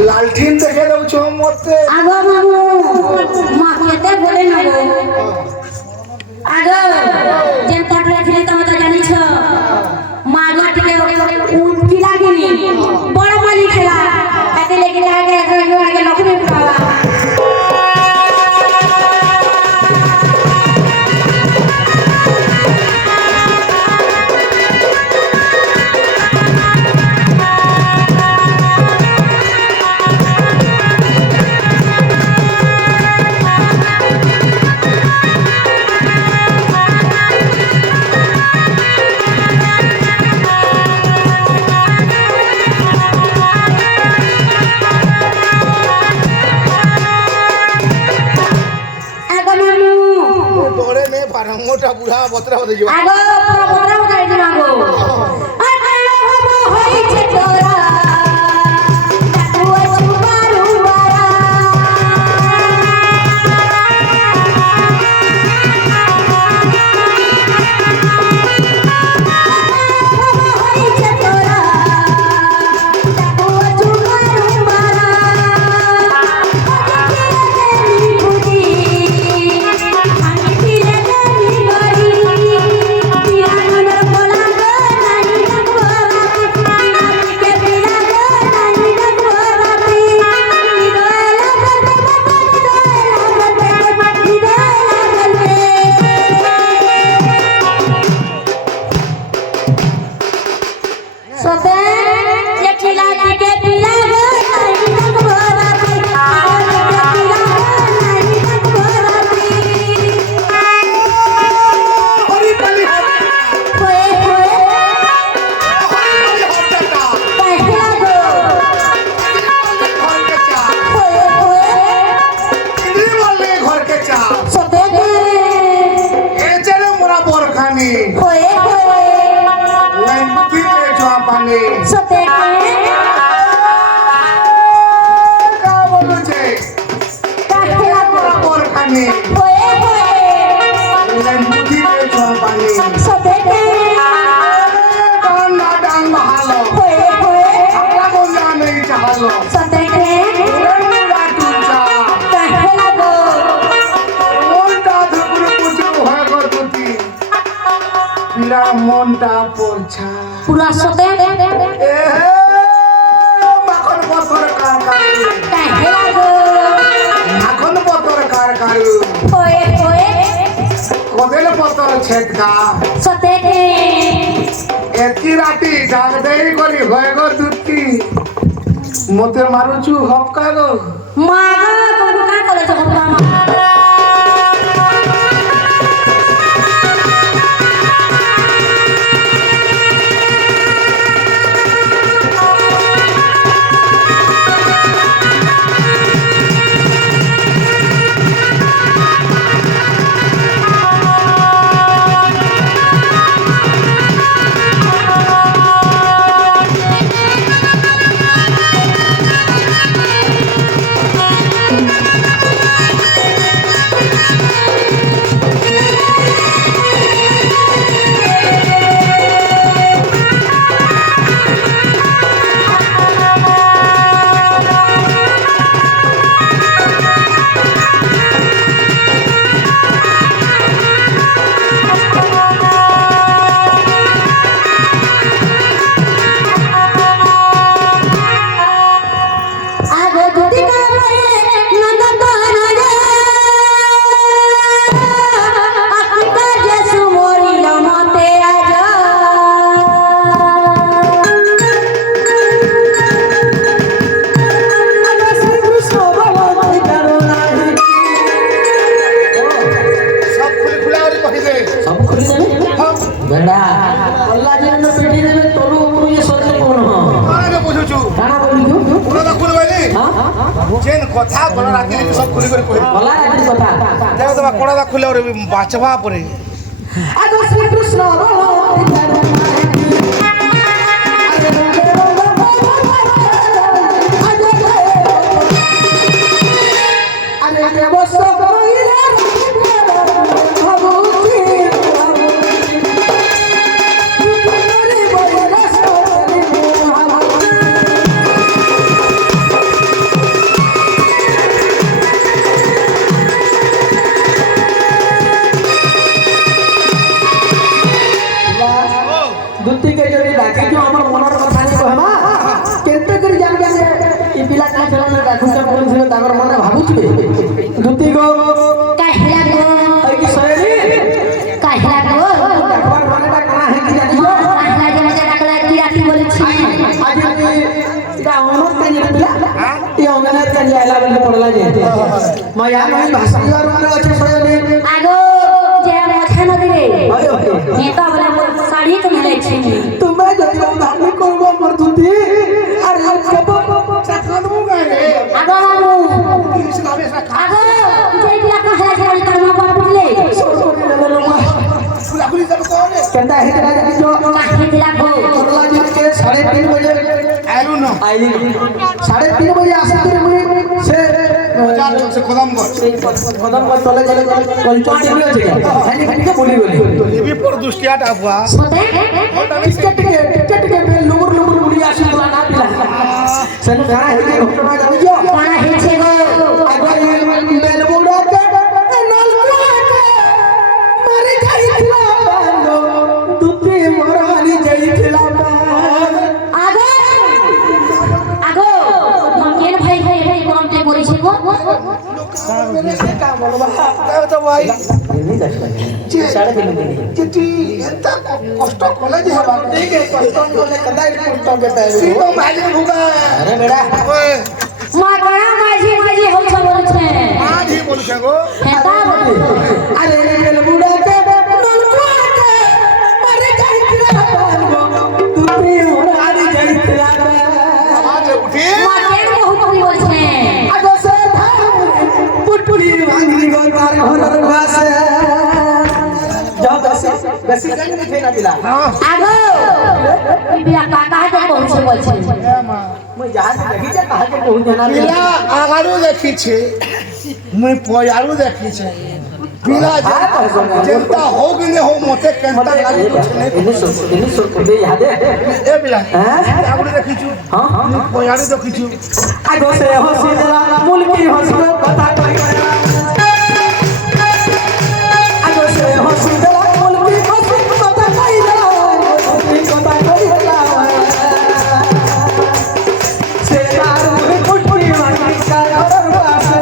লালঠিন দেখে দেবছ মতে আগো মামু মা কেতে বলে নেব আগো যেন কাটলে খেলে তুমি তো জানিছ মা গাটিকে উঠকি লাগেনি বড় মালি খেলা এতে লেগে আগে আগে লক্ষ্মী খাওয়া মোটা বুড়া বতরা হতে যাবে আগো পুরো বতরা হতে যাবে আগো আরে হবো হইছে তোরা তাকুয়া সুবারুবারা হবো হইছে তোরা তাকুয়া সুবারুবারা মনটা পড়ছা পুরা সতে মাখন বতর কার কারু মাখন বতর কার কারু ওয়ে ওয়ে কবেল বতর ছেটকা সতে এতি রাতি জাগ দেই করি হয়ে গো দুটি মতে মারুছু হপকা গো মা তুমি কাজ করেছো হপকা মা কথা বড় রাতি সব খুলে করে কই বলা রাতির কথা দেখো তোমার কোড়া খুলে ওরে বাঁচবা পরে আগো শ্রীকৃষ্ণ उठे धुती गो कहला गो आई की सहेली कहला गो देखवार मानेटा कना है कि जानी जो कहला जे मजा डाकला की राती बोलছি आज इटा ओनत कानी पिला ये ओनत कानी आला बंद पडला जे माया माई भाषा यार माने अच्छे सहेली আগো যে মথা নদী রে आयो নেতা বলে মোর শাড়ি তো নেলে ছি तुम्हें जति उधार नहीं करबो मोर धुती अरे कब চাকানো গায়ে আগো মামু ইসলামে শাখা আগো যে দিয়া कहला যে তোর মা বাপ বুঝলে सोरी नगर मा ফুলাফুলি যাব কোনে कहता है तेरा जति जो কাহে দিলা গো करला जी के 3:30 बजे আইলু না आईली 3:30 बजे आसे थे मुई से বাজার সে খদম কর कदम पर चले चले पंचायत में আছে খালি খালি के बोली बोली এবি পর দুষ্টিয়াটা আফা সতে टिकट के लुमुर लुमुर बुढ़ी आसी वाला ना पिला सन गाना है के घटना जानी जो কোনা হেছে গো अगर मेल बुड़ा के नल के मारी जाईला बांगो दुती मोरानी जाईला আগো আগো মকেন ভাই ভাই ভাই কোনতে বলিছে গো से काम बोलबा তো ভাই नहीं दस साढ़े तीन दिन যেটি এত কষ্ট কলে যে হবা ठीक है कष्टों को ले कदाई कष्टों के पैर সিটো মাঝে ভুগা अरे बेटा ওই মা কোনা মাঝি মাঝি হইছ বলছে আধি বলছে গো হেতা अरे मेल बुड़ा के नल के मारी जाईला बांगो दुती मोरानी जाईला আজ উঠি মকেন বহুত বলি বলছে আগো সে পুটপুরি ভাঙি গো তার ঘরের বাসে যাও বেশি টাইম নিতে না দিলা আগো বিবিয়া কাকা তো পৌঁছে বলছে মই জাহাজ দেখি যে কাহা के कहू देना পিলা আগারও দেখিছে মুই পয়ারও দেখিছে পিলা যেটা হোক নে হো মতে কেনটা লাগি इन्हें सुर को दे याद है এ পিলা হ্যাঁ? আগারও দেখিছু हां পয়ারও দেখিছু আগো সে হসি দেলা মুলকি হসলো কথা কই আগো সে হসি দেলা মুলকি হসি কথা কই দেলা কথা কই দেলা সে তার মুখে পুটপুরি ভাঙি কার ঘরের বাসে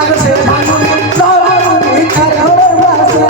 আগো সে ভাঙি লাউরি কার ঘরের বাসে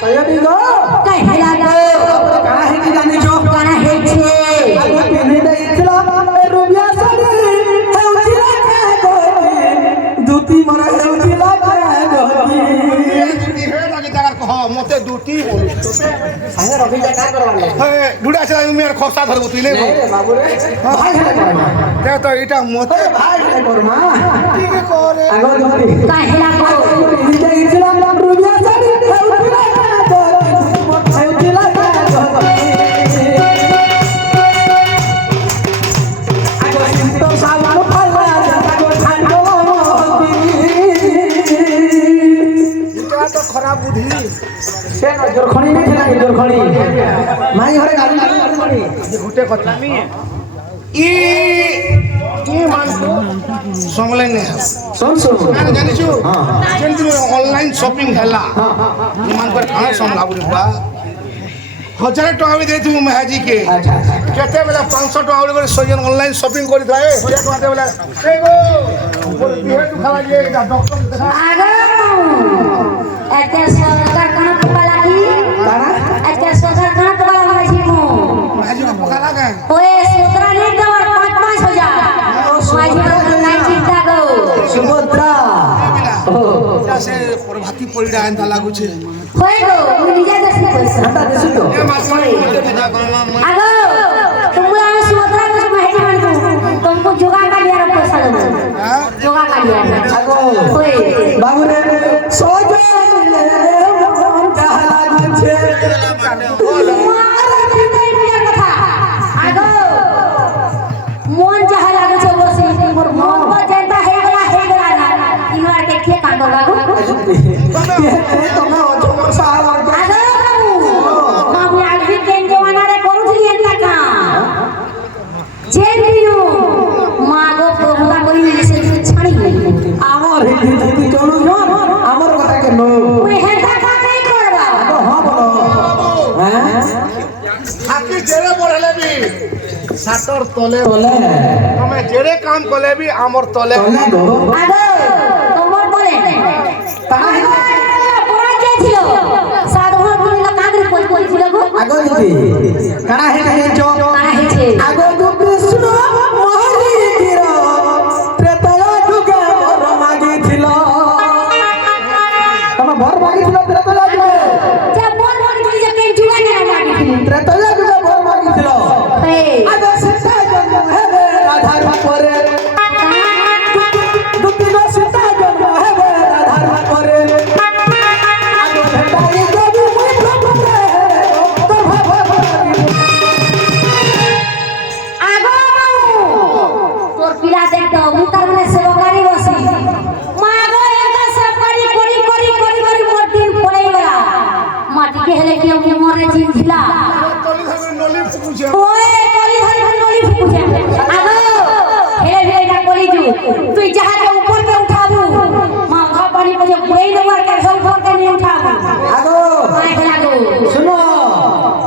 सैयदी गो कहला गो कहाँ है कि जानी जो कोना हेছে आगे पहने दे इतला रुबिया साड़ी है उतिला का गोटी दूती मरा है उतिला का गोटी দুটি হে লাগে জাগার কহ মতে দুটি বল संगे रवि जा का करवाले হে দুটা আছে আমি আর খসা ধরব তুই নে नहीं रे बाबू रे भाई है करना তে তো এটা মতে भाई है करना ঠিক করে आगो दूती कहला गो पहने दे इतला रुबिया साड़ी है उतिला का गोटी है उतिला का गोटी आगो सिंतो सावन फला जागो ठांडो मोती এটা তো খারাপ বুদ্ধি से न जोरखणी नहीं खेला जोरखणी माई घरे गाली जोरखणी যে ঘটে কথা ই ই মান সমলে নে सुन सुन না জানিছু যেন অনলাইন শপিং হেলা हां মান করে খানা সমলা বুড়ি বা 1000 টাকা আমি দেইতু মহাজি কে अच्छा কেতে বেলা 500 টাকা করে সজন অনলাइन শপিং করে দাও 1000 টাকা দে বেলা এই গো বল বিহে তু খাওয়া দিয়ে ডক্টর দেখা আগো এতে সরকার কোনা পালা কি तारा এতে সরকার কোনা পালা মাঝি মু মহাজি না পকা লাগা ওই সূত্রা নে দেওয়ার 5-5000 মাঝি না নাই চিন্তা গো सुभद्रा ओ এটা সে প্রভাতি পড়িরা এন্তা লাগুছে হই গো মুই নিজে দেখি কইছ हटा देसु तो এ মাস আগো তোমরা সূত্রা নে মাঝি মানকু तुमको जोगा का लिया रखो सालो হ্যাঁ जोगा का लिया आगो ओए बाबू रे सोजो ले मन कहला गुछे मार बिना ତମେ ଅଛ ମୋର ସାହା ବାବୁ ଆଜି କେନ୍ ଜମାନାରେ କରୁଥିଲି ଏନ୍ତା କାମ ଯେନ୍ ଦିନୁ ମାଗো ପ୍ରଭୁତା କରିନେଲେ ସେ ଛାଡ଼ି আমার হিন্দি চলু আমার কথা কেন মুই হেতা কাম নাই করবা হ্যাঁ বলো হ্যাঁ হাতি জেরে বড়লে বি সাতর তলে বলে তুমি জেরে কাম কলে বি আমর তলে চলে গো আগো তোমার বলে তাহলে পড়া কে ছিল সাধুর বলিল কাঁদরে কইছিল গো আগো দিদি কানা হে হে চো কানা হেছে আগো গো কৃষ্ণ মহারি গির ত্রেতয়া যুগে বর মাগিছিল তুমি বর মাগিছিল ত্রেতয়া যুগে যা বল বল বলি যে কেন জুয়া না মাগিছিল ত্রেতয়া যুগে বর মাগিছিল হে আগো সীতা জন্ম হেবে রাধার করে দুটি গো সীতা জন্ম হেবে রাধার করে আগো ভেটাই দেবী মুই প্রভুরে তো আগো তোর পিলা দেখতো মু তার মানে সেবকারি বসি মাগো একা সফারি করি করি করি করি মোর দিন পড়ে গলা মাটি কে হেলে কি আমি মরে জিন ছিলা তলি ধরে নলি ফুকুছে ওই কলি ধরি নলি ফুকুছে আগো হেলে হেলে না করি জু তুই জাহাজ উপর কে উঠাবু মাথা পানি পজে পুরাই দেবার কে সব ফোন কে নিয়ে উঠাবু আগো মাই লাগো শুনো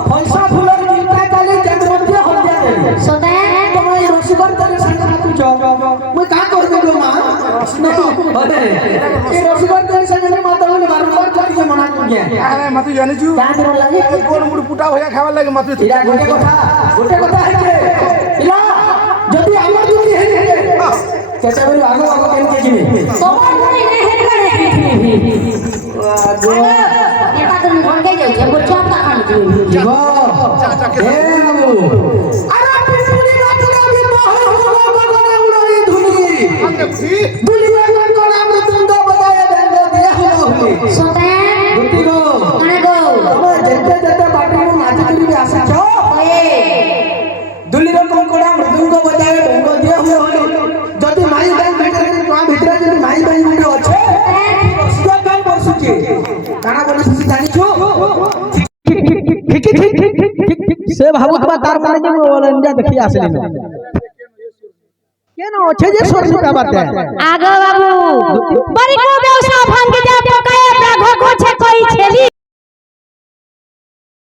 ফলসা ফুলের চিন্তা কালি চন্দ্রমধ্যে হলদিয়া দেবে সতে তুমি রসিকর তলে সাঙ্গ হাতুছ মুই কা করবে গো মা হদে এই রসিকর তলে সাঙ্গ মাতা বলে বারবার করিছে মনা করিছে আরে মাতু জানিছু কা দর লাগে কোন মুড় পুটা হইয়া খাবার লাগে মাতু এরা গোটে কথা হইছে ইলা যদি আমার যদি হেই হেই কেতে বলি আগো আগো কেন কে জিবে তোমার বলি নে হেডবা রে আগো এটা তুমি ঘর কে যাও যে বচ্চা তা খান তুমি জীব হে বাবু আরে পিছুনি গাতরে আমি মহা উড়াই ধুলি দুলি বাগন করা মৃত্যুঞ্জ বজায় বেঙ্গ দিয়া হলি সতে দুটি গো মানে গো তুমি যেতে যেতে বাটিরু নাচি তুলি আসছ ওয়ে দুলি রকম করা মৃত্যুঞ্জ বজায় বেঙ্গ দিয়া হলি যদি মাই বাই ভিতরে তোয়া ভিতরে যদি মাই বাই ভিতরে আছে রসিয়া কাম বসুছি কানা বলিছি জানিছো সে ভাবুতবা তার মানে যে ওলন্ডা দেখি আসলি না কেন আছে যে সরসুটা বাতে আগো বাবু বড়ি কো ব্যবসা ভাঙ্গি যা পকায়া ঘর গোছে কই ছেলি